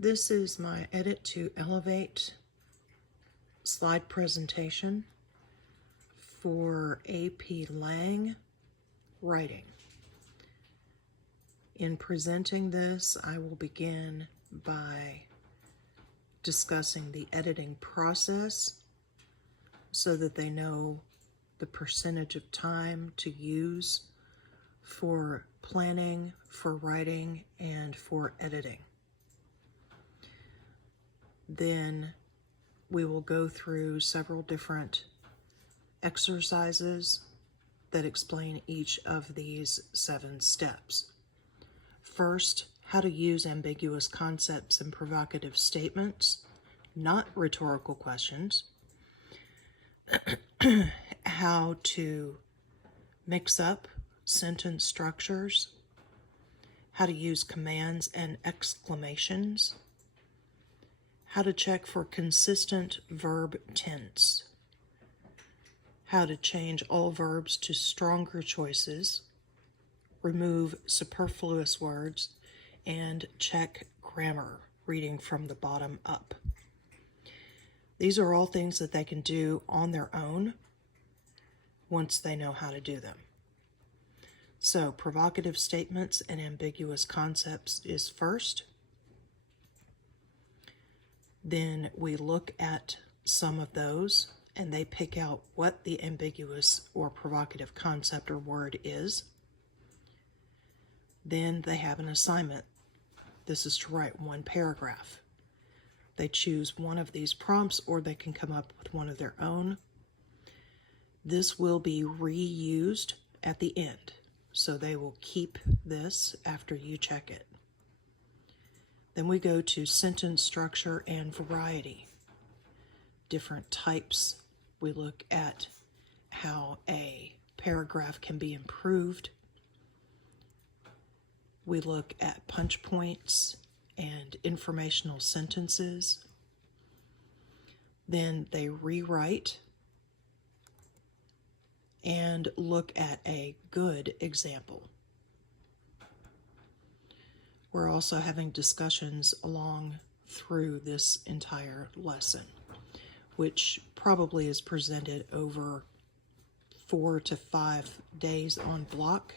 This is my Edit to Elevate slide presentation for AP Lang Writing. In presenting this, I will begin by discussing the editing process so that they know the percentage of time to use for planning, for writing, and for editing. Then we will go through several different exercises that explain each of these 7 steps. First, how to use ambiguous concepts and provocative statements, not rhetorical questions. How to mix up sentence structures. How to use commands and exclamations. How to check for consistent verb tense. How to change all verbs to stronger choices. Remove superfluous words, and check grammar, reading from the bottom up. These are all things that they can do on their own once they know how to do them. So, provocative statements and ambiguous concepts is first. Then we look at some of those and they pick out what the ambiguous or provocative concept or word is. Then they have an assignment. This is to write 1 paragraph. They choose one of these prompts or they can come up with one of their own. This will be reused at the end, so they will keep this after you check it. Then we go to sentence structure and variety. Different types. We look at how a paragraph can be improved. We look at punch points and informational sentences. Then they rewrite and look at a good example. We're also having discussions along through this entire lesson, which probably is presented over 4 to 5 days on block,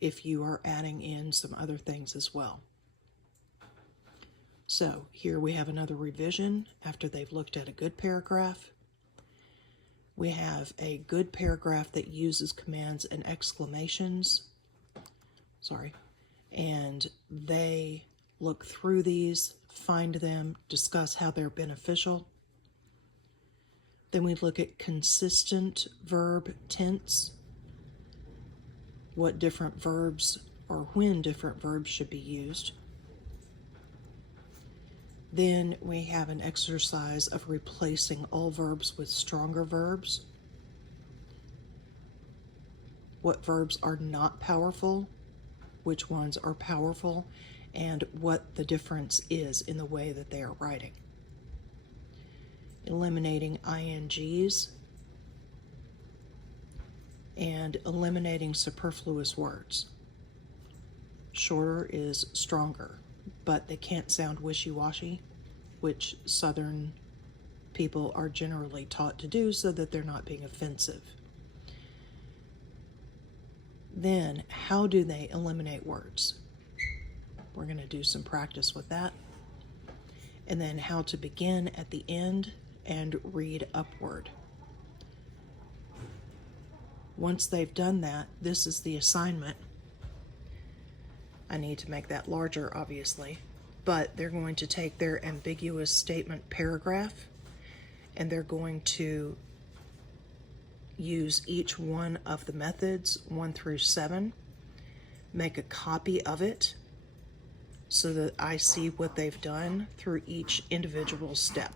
if you are adding in some other things as well. So here we have another revision after they've looked at a good paragraph. We have a good paragraph that uses commands and exclamations. And they look through these, find them, discuss how they're beneficial. Then we look at consistent verb tense, what different verbs or when different verbs should be used. Then we have an exercise of replacing all verbs with stronger verbs. What verbs are not powerful, which ones are powerful, and what the difference is in the way that they are writing. Eliminating INGs and eliminating superfluous words. Shorter is stronger, but they can't sound wishy-washy, which Southern people are generally taught to do so that they're not being offensive. Then, how do they eliminate words? We're going to do some practice with that. And then how to begin at the end and read upward. Once they've done that, this is the assignment. I need to make that larger, obviously, but they're going to take their ambiguous statement paragraph and they're going to use each one of the methods 1 through 7, make a copy of it so that I see what they've done through each individual step.